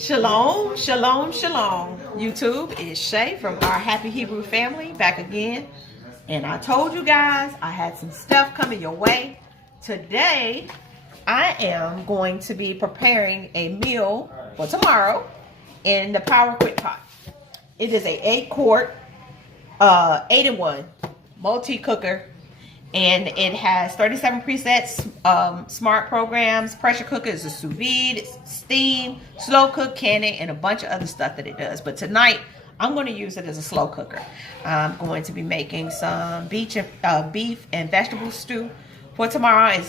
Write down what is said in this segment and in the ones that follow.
Shalom, shalom, shalom. YouTube, it's Shay from our Happy Hebrew family back again. And I told you guys I had some stuff coming your way. Today, I am going to be preparing a meal for tomorrow in the Power Quick Pot. It is a 8-quart, 8-in-1 multi-cooker. And it has 37 presets, smart programs, pressure cookers, a sous vide, steam, slow cook, canning, and a bunch of other stuff that it does. But tonight, I'm going to use it as a slow cooker. I'm going to be making some beef and vegetable stew for tomorrow.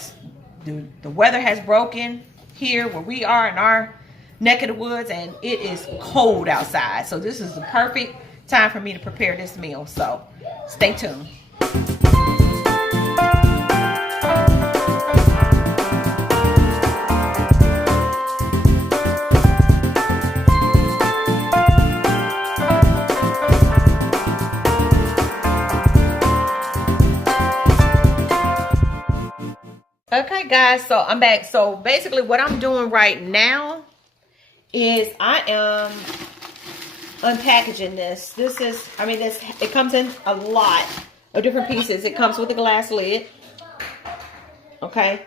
The weather has broken here where we are in our neck of the woods, and it is cold outside. So this is the perfect time for me to prepare this meal. So stay tuned. Okay guys, so I'm back. So basically what I'm doing right now is I am unpackaging this. It comes in a lot of different pieces. It comes with a glass lid. Okay.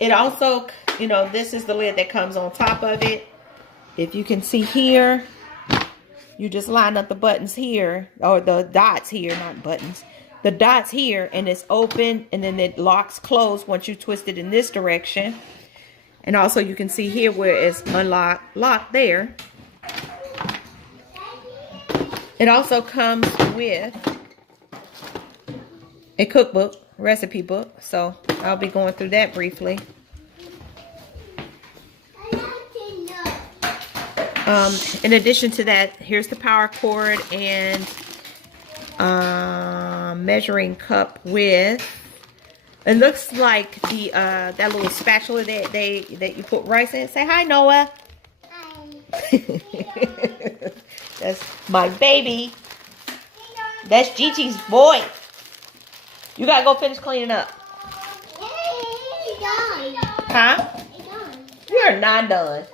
It also, this is the lid that comes on top of it. If you can see here, you just line up the buttons here, or the dots here, not buttons. The dots here, and it's open, and then it locks closed once you twist it in this direction. And also you can see here where it's locked there. It also comes with a cookbook, recipe book. So I'll be going through that briefly. In addition to that, here's the power cord and measuring cup with, it looks like the that little spatula that you put rice in. Say hi, Noah. Hi. That's my baby. That's Gigi's boy. You gotta go finish cleaning up. Huh? You're not done.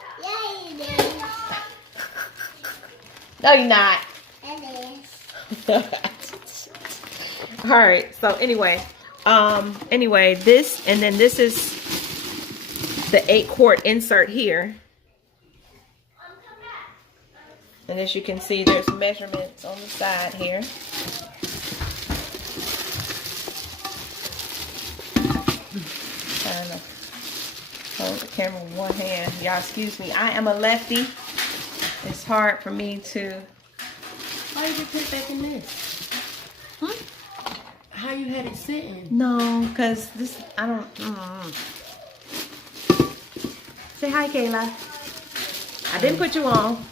No, you're not. All right, so anyway, this, and then this is the 8-quart insert here. And as you can see, there's measurements on the side here. Trying to hold the camera with one hand. Y'all excuse me, I am a lefty. It's hard for me to... Why did you put it back in this? Huh? How you had it sitting? No, because this, I don't... Say hi, Kayla. I didn't put you on.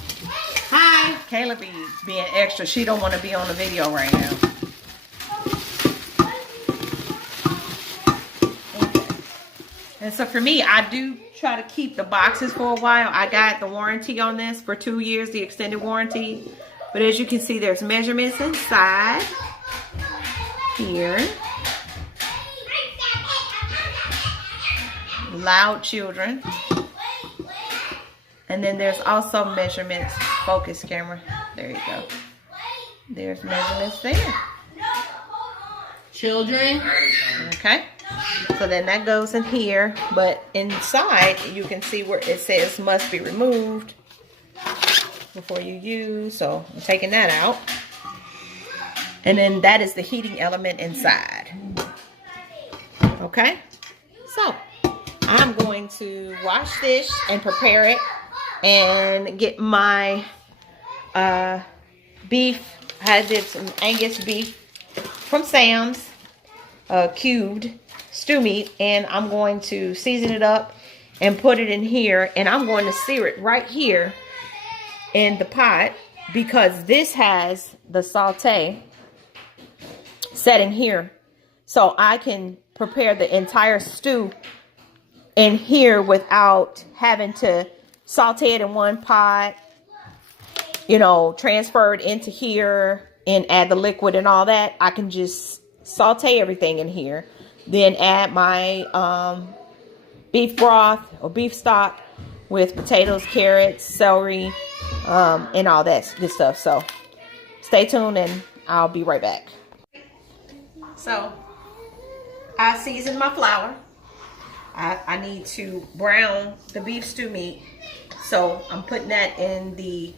Hi. Kayla be being extra. She don't want to be on the video right now. Okay. And so for me, I do try to keep the boxes for a while. I got the warranty on this for 2 years, the extended warranty. But as you can see, there's measurements inside here. Loud children. And then there's also measurements. Focus camera. There you go. There's measurements there. Children. Okay. So then that goes in here. But inside, you can see where it says must be removed before you use. So I'm taking that out. And then that is the heating element inside. Okay. So I'm going to wash this and prepare it and get my beef. I did some Angus beef from Sam's, cubed stew meat, and I'm going to season it up and put it in here, and I'm going to sear it right here in the pot because this has the saute set in here, so I can prepare the entire stew in here without having to saute it in one pot, transfer it into here and add the liquid and all that. I can just saute everything in here, then add my beef broth or beef stock, with potatoes, carrots, celery, and all that good stuff. So stay tuned and I'll be right back. So I seasoned my flour. I need to brown the beef stew meat. So I'm putting that in the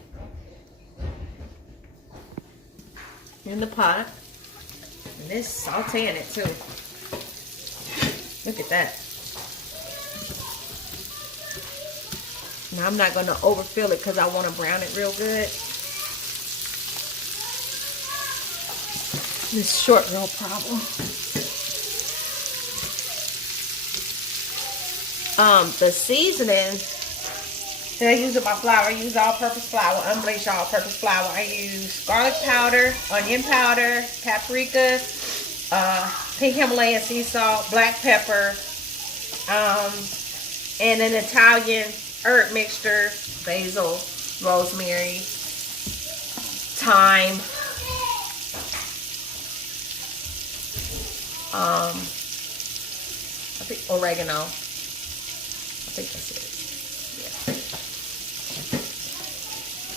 pot. And this sauteing it too. Look at that. Now I'm not going to overfill it because I want to brown it real good. This short girl problem. The seasoning that I use with my flour, I use all-purpose flour, unbleached all-purpose flour. I use garlic powder, onion powder, paprika, pink Himalayan sea salt, black pepper, and an Italian herb mixture, basil, rosemary, thyme, I think oregano. I think that's it. Yeah.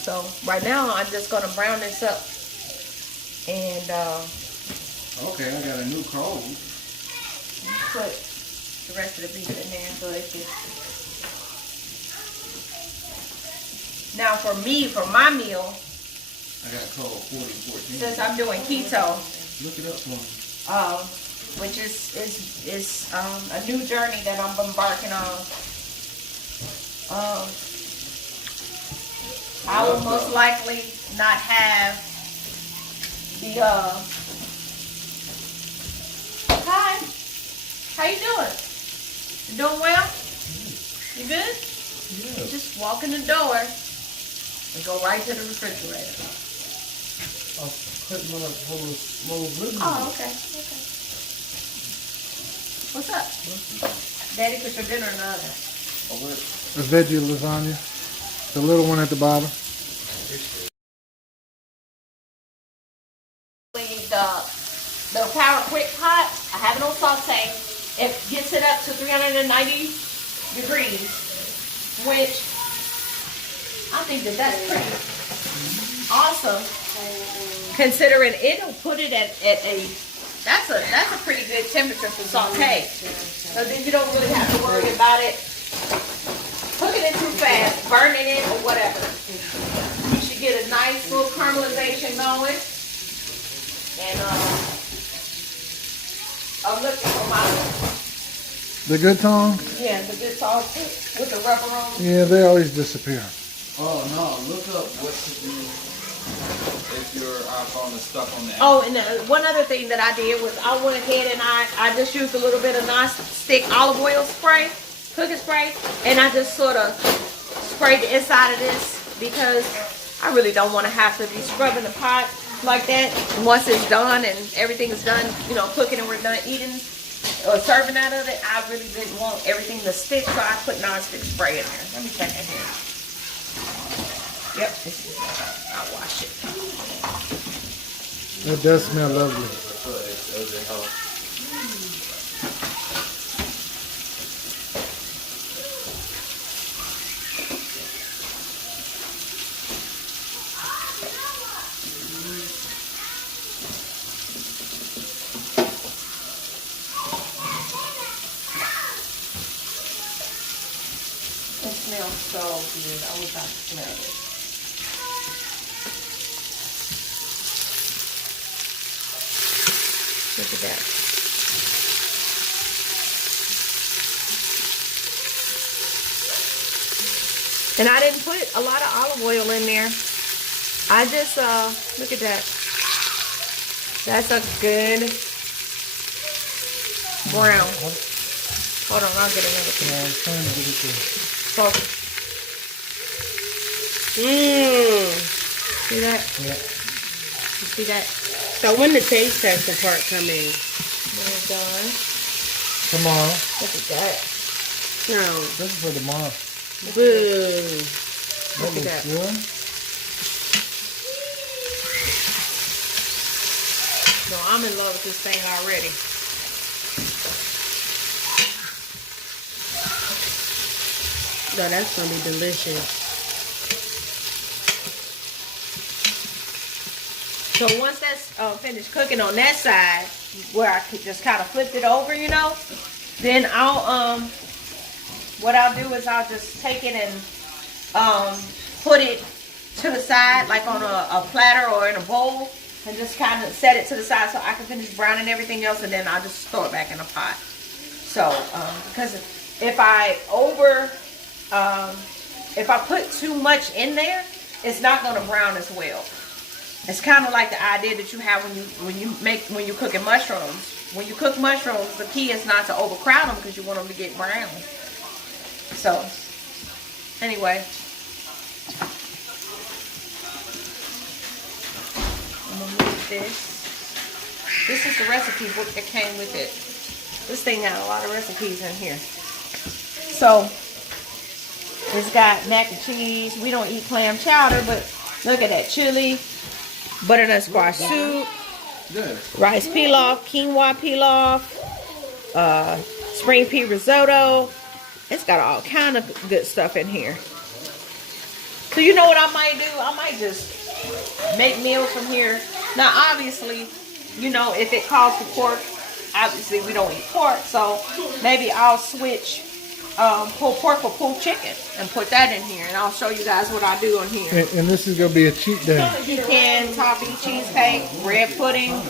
So right now I'm just gonna brown this up, and okay, I got a new code. put the rest of the beef in there so it can. Now for me, for my meal, I got code 4014. since I'm doing keto, Look it up for me. which is a new journey that I'm embarking on. I will most likely not have the hi, how you doing? You doing well? You good? Yeah. Just walk in the door and go right to the refrigerator. I'll cut my little ribbon. Oh, okay. What's up? Daddy put your dinner in the oven. The veggie lasagna. The little one at the bottom. The Power Quick Pot, I have it on saute. It gets it up to 390 degrees, which I think that's pretty awesome. Considering it'll put it at a that's a pretty good temperature for saute. So then you don't really have to worry about it cooking it too fast, burning it, or whatever. You should get a nice little caramelization going. And I'm looking for my The good tongs? the good sauce with the rubber on. Yeah, they always disappear. Oh no, look up what to do if your iPhone is stuck on the app. Oh, and one other thing that I did was I went ahead and I just used a little bit of non-stick olive oil spray, cooking spray, and I just sort of sprayed the inside of this because I really don't want to have to be scrubbing the pot like that. Once it's done and everything is done, you know, cooking and we're done eating or serving out of it, I really didn't want everything to stick, so I put non-stick spray in there. Let me check it here. Yep, this is I'll wash it. It does smell lovely. It smells so good. I wish I could smell it. Look at that. And I didn't put a lot of olive oil in there. I just, look at that. That's a good brown. Hold on, I'll get another piece. Yeah, I was trying to get it to. See that? Yeah. You see that? So when the taste tester part come in? When it's done. Tomorrow. Look at that. No. This is for tomorrow. Boo. That Look at looks that. good. No, I'm in love with this thing already. No, that's gonna be delicious. So once that's finished cooking on that side, where I could just kind of flipped it over, you know, then I'll what I'll do is I'll just take it and put it to the side, like on a platter or in a bowl, and just kind of set it to the side so I can finish browning everything else, and then I'll just throw it back in a pot. So because if I put too much in there, it's not going to brown as well. It's kind of like the idea that you have when you're cooking mushrooms. When you cook mushrooms, the key is not to overcrowd them because you want them to get brown. So anyway, I'm gonna move this. This is the recipe book that came with it. This thing had a lot of recipes in here. So it's got mac and cheese. We don't eat clam chowder, but look at that chili. Butternut squash soup, rice pilaf, quinoa pilaf, spring pea risotto. It's got all kind of good stuff in here. So you know what I might do? I might just make meals from here. Now obviously, you know, if it calls for pork, obviously we don't eat pork. So maybe I'll switch pulled pork for pulled chicken and put that in here, and I'll show you guys what I do on here. And this is gonna be a cheat day. Pecan, toffee, cheesecake, bread pudding,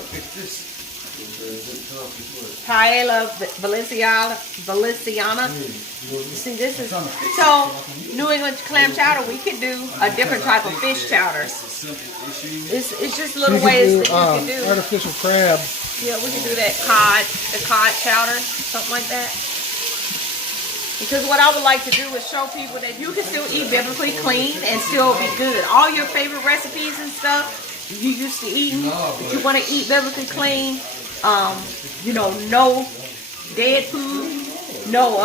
paella Valenciana. See, this is so New England clam chowder. We could do a different type of fish chowder. It's just little ways that you can do. Artificial crab. Yeah, we can do that the cod chowder, something like that. Because what I would like to do is show people that you can still eat biblically clean and still be good. All your favorite recipes and stuff you used to eating, if you want to eat biblically clean, you know, no dead food, no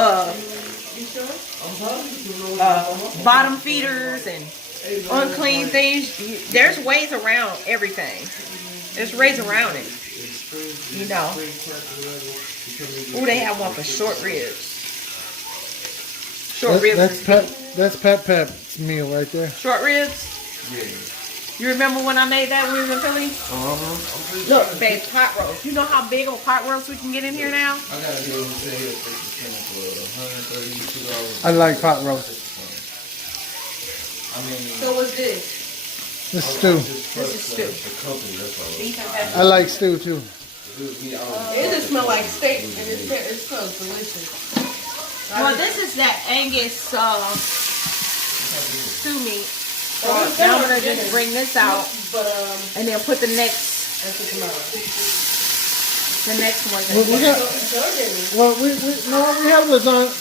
bottom feeders and unclean things. There's ways around everything. There's ways around it. You know. Ooh, they have one for short ribs. Short ribs. That's Pep's meal right there. Short ribs? Yeah. You remember when I made that when we were in Philly? Look, babe, pot roast. You know how big of a pot roast we can get in here now? I gotta go and say here for $132. I like pot roast. I mean, So what's this? This stew. This is stew. Beef and vegetables. I like stew too. It just smells like steak, and it smells delicious. Well, this is that Angus stew meat. So now I'm gonna just bring this out and then put the next one in. We have lasagna.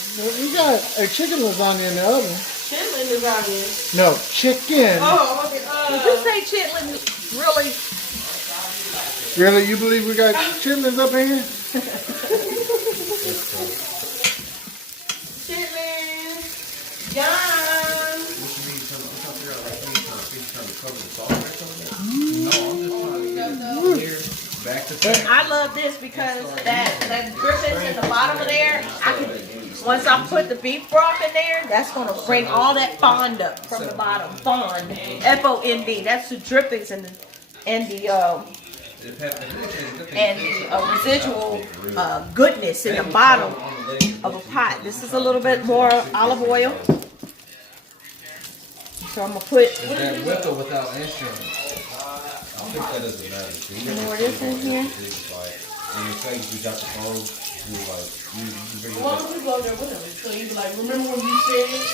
We got a chicken lasagna in the oven. Chitlin lasagna. No, chicken. Oh, okay. Did you say chitlin? Really? Really? You believe we got chitlins up in here? Chitlin. Yum. I love this because that drippings in the bottom of there, once I put the beef broth in there, that's going to bring all that fond up from the bottom. Fond. F-O-N-D. That's the drippings and the residual goodness in the bottom of a pot. This is a little bit more olive oil. So I'm going to put... that with or without insurance? I think that doesn't matter. You know what this is here? And you say you got the phone, you like, you bring Why don't you go there with him? So you be like, remember when you said it?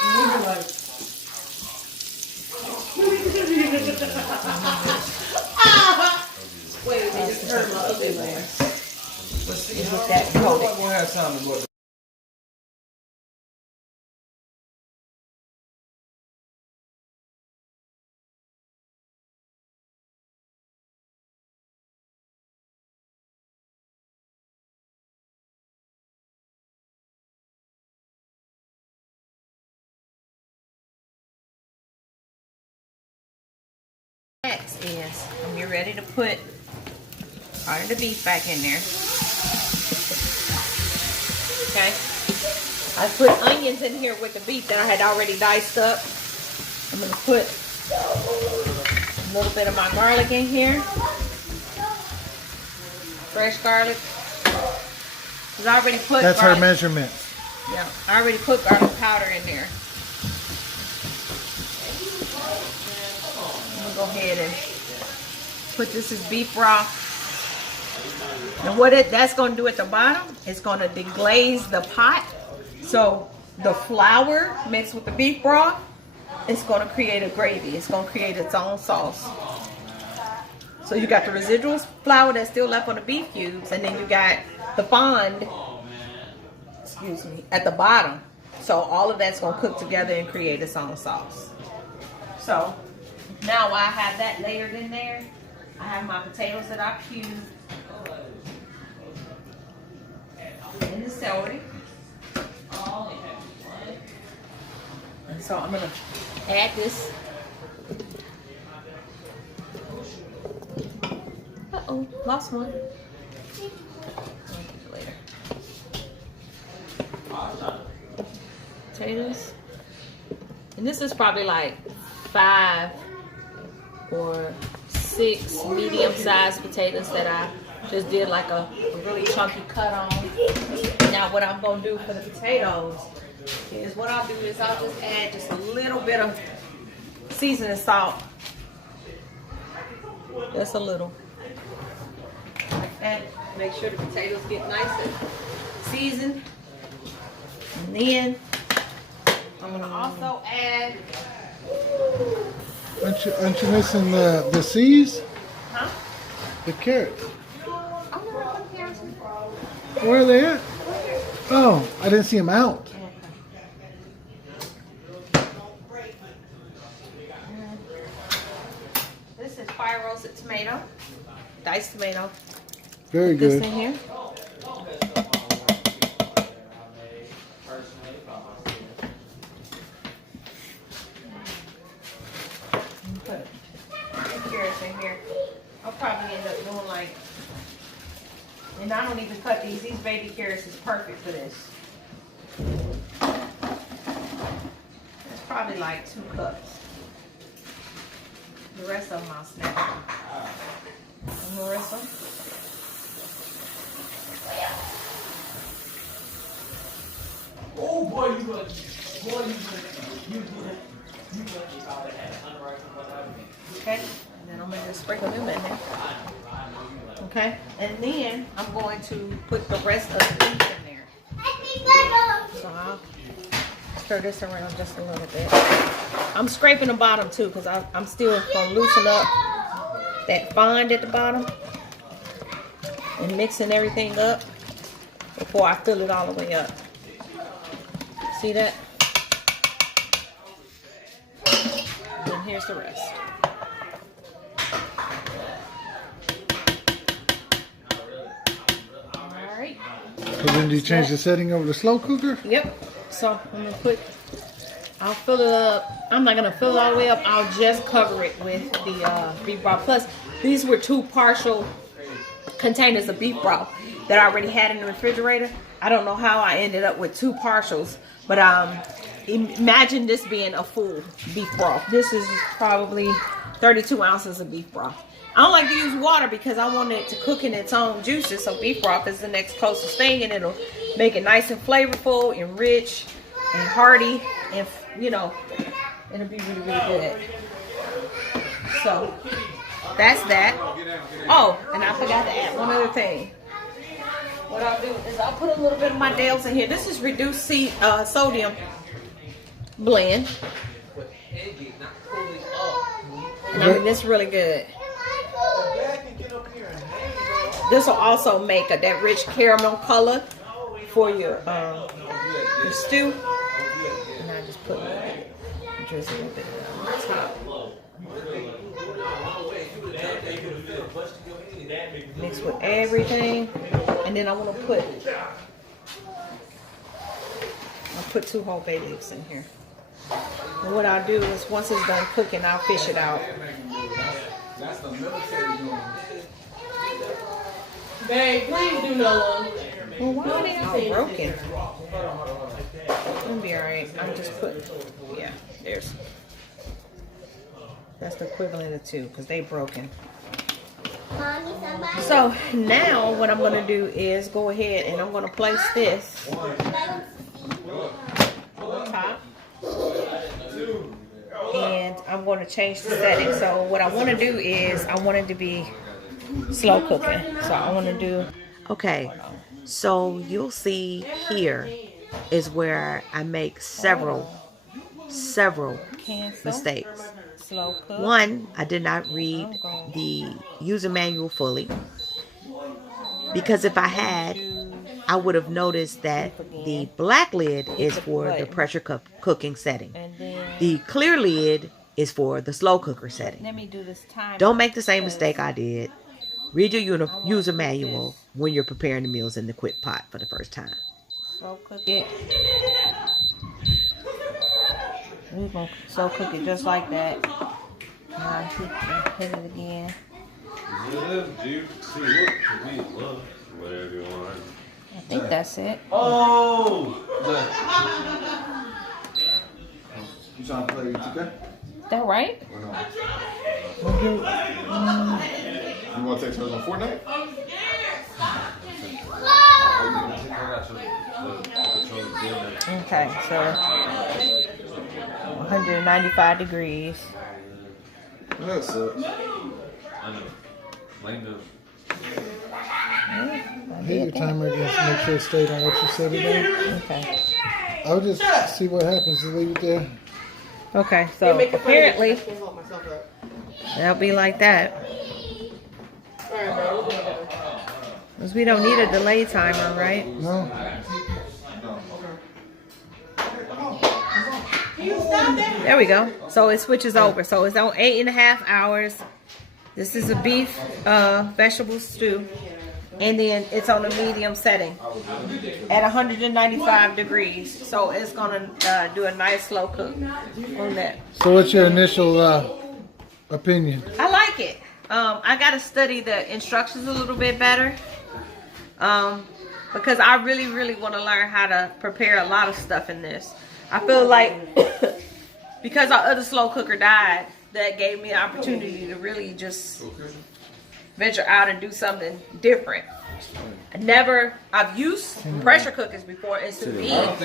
And you be like, wait, they just hurt my other man. Let's see, With that coating. I'm gonna have time to work. Next is, I'm getting ready to put part of the beef back in there. Okay. I put onions in here with the beef that I had already diced up. I'm going to put a little bit of my garlic in here. Fresh garlic. Because I already put That's garlic. her measurement. Yeah, I already put garlic powder in there. I'm going to go ahead and put this as beef broth. And what that's going to do at the bottom, it's going to deglaze the pot. So the flour mixed with the beef broth, it's going to create a gravy. It's going to create its own sauce. So you got the residual flour that's still left on the beef cubes, and then you got the fond, excuse me, at the bottom. So all of that's going to cook together and create its own sauce. So now while I have that layered in there, I have my potatoes that I cubed. And the celery. And so I'm going to add this. Uh-oh, lost one. Later. Potatoes. And this is probably like 5 or 6 medium-sized potatoes that I just did like a really chunky cut on. Now what I'm going to do for the potatoes is what I'll do is I'll just add just a little bit of seasoning salt. Just a little. Like that. Make sure the potatoes get nice and seasoned. And then I'm going to also add... Aren't you missing the C's? Huh? The carrot. I'm going to put carrots in. Where are they at? Oh, I didn't see them out. This is fire roasted tomato, diced tomato. Very Put this good. in here. Put carrots in here. I'll probably end up doing like, and I don't even cut these. These baby carrots is perfect for this. It's probably like 2 cups. The rest of them I'll snap up. And the rest of them. Oh boy, you good. Boy, you good. Okay, and then I'm going to sprinkle them in there. Okay, and then I'm going to put the rest of the beef in there. So I'll stir this around just a little bit. I'm scraping the bottom too because I'm still going to loosen up that fond at the bottom and mixing everything up before I fill it all the way up. See that? And here's the rest. Alright. So then do you change the setting over to slow cooker? Yep. So I'm gonna I'll fill it up. I'm not gonna fill it all the way up. I'll just cover it with the beef broth. Plus, these were 2 partial containers of beef broth that I already had in the refrigerator. I don't know how I ended up with 2 partials, but imagine this being a full beef broth. This is probably 32 ounces of beef broth. I don't like to use water because I want it to cook in its own juices. So beef broth is the next closest thing, and it'll make it nice and flavorful and rich and hearty, and you know, it'll be really, really good. So that's that. Oh, and I forgot to add one other thing. What I'll do is I'll put a little bit of my Dales in here. This is reduced sodium blend. And I mean, this is really good. This will also make that rich caramel color for your stew. And I just put a little bit, drizzle a little bit on the top. Mix with everything, and then I want to I'll put 2 whole bay leaves in here. And what I'll do is once it's done cooking, I'll fish it out. That's the military doing. Babe, please do no one. Well, why are they all broken? gonna be all right. I'm just putting, yeah, there's, that's the equivalent of 2 because they broken. So now what I'm gonna do is go ahead and I'm gonna place this on top. And I'm going to change the setting. So what I want to do is I want it to be slow cooking. So I want to do, okay, so you'll see here is where I make several mistakes. Slow cook. One, I did not read the user manual fully, because if I had, I would have noticed that the black lid is for the pressure cooking setting. The clear lid is for the slow cooker setting. Let me do this time. Don't make the same mistake I did. Read your user manual when you're preparing the meals in the quick pot for the first time. Slow cook it. We're going to slow cook it just like that. Now hit it again. Whatever you want. I think that's it. Oh! You trying to play today? That right? Or no? You want to take turns on Fortnite? Okay, so 195 degrees. That sucks. Hit your timer again to make sure it stayed on what you set it on. Okay. I'll just see what happens. Just leave it there. Okay, so apparently it'll be like that. Because we don't need a delay timer, right? No. There we go. So it switches over. So it's on 8.5 hours. This is a beef vegetable stew. And then it's on a medium setting at 195 degrees. So it's going to do a nice slow cook on that. So what's your initial opinion? I like it. I got to study the instructions a little bit better. Because I really want to learn how to prepare a lot of stuff in this. I feel like because our other slow cooker died, that gave me an opportunity to really just venture out and do something different. I've used pressure cookers before and sous vide,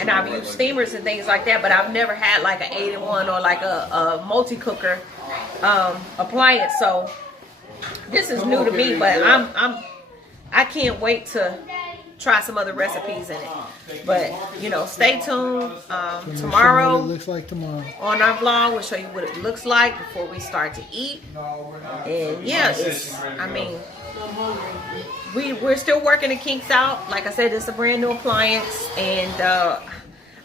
and I've used steamers and things like that, but I've never had like an 8-in-1 or like a multi-cooker appliance. So this is new to me, but I can't wait to try some other recipes in it. But you know, stay tuned. Tomorrow, What it looks like tomorrow. on our vlog, we'll show you what it looks like before we start to eat. And yeah, we're still working the kinks out. Like I said, it's a brand new appliance, and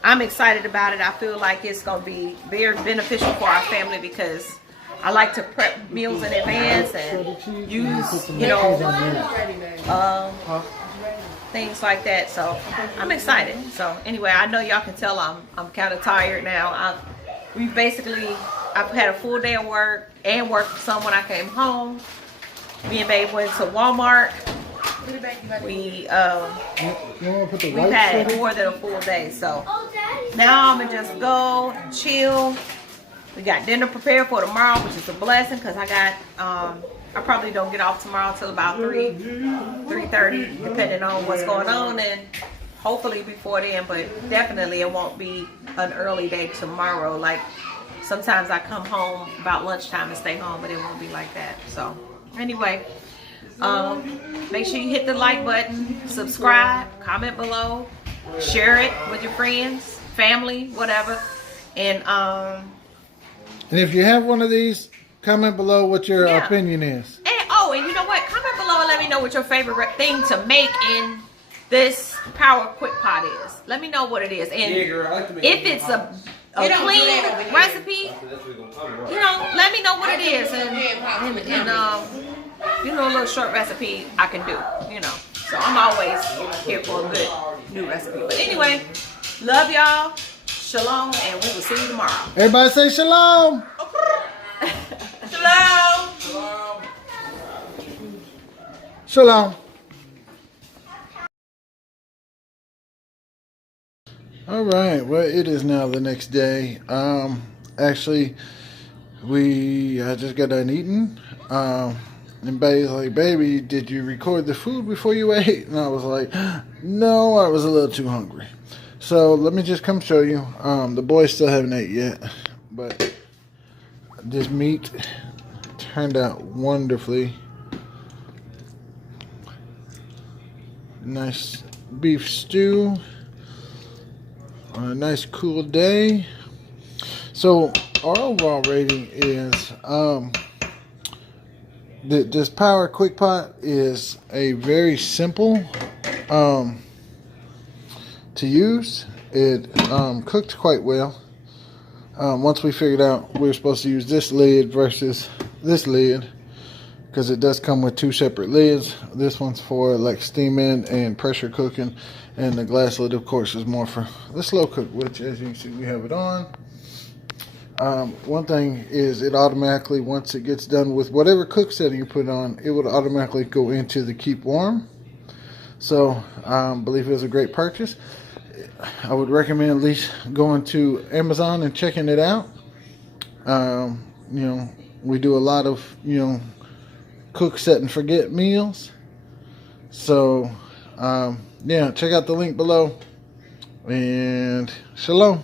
I'm excited about it. I feel like it's gonna be very beneficial for our family because I like to prep meals in advance and use, you know, things like that. So I'm excited. So anyway, I know y'all can tell I'm kind of tired now. I've had a full day of work and worked some when I came home. Me and Babe went to Walmart. We've had more than a full day. So now I'm gonna just go and chill. We got dinner prepared for tomorrow, which is a blessing because I probably don't get off tomorrow till about 3:30, depending on what's going on, and hopefully before then, but definitely it won't be an early day tomorrow. Like sometimes I come home about lunchtime and stay home, but it won't be like that. So anyway, make sure you hit the like button, subscribe, comment below, share it with your friends, family, whatever, and if you have one of these, comment below what your opinion is. And you know what? Comment below and let me know what your favorite thing to make in this Power Quick Pot is. Let me know what it is. And if it's a clean recipe, you know, let me know what it is. And you know, a little short recipe I can do, you know. So I'm always here for a good new recipe. But anyway, love y'all. Shalom, and we will see you tomorrow. Everybody say shalom. Shalom. Shalom. All right. Well, it is now the next day. Actually, I just got done eating. And Baby's like, baby, did you record the food before you ate? And I was like, no, I was a little too hungry. So let me just come show you. The boys still haven't ate yet, but this meat turned out wonderfully. Nice beef stew on a nice cool day. So our overall rating is this Power Quick Pot is a very simple to use. It cooked quite well. Once we figured out we were supposed to use this lid versus this lid, because it does come with two separate lids. This one's for like steaming and pressure cooking, and the glass lid, of course, is more for the slow cook, which, as you can see, we have it on. One thing is, it automatically, once it gets done with whatever cook setting you put on, it would automatically go into the keep warm. So I believe it was a great purchase. I would recommend at least going to Amazon and checking it out. You know, we do a lot of, cook, set, and forget meals. So yeah, check out the link below, and shalom.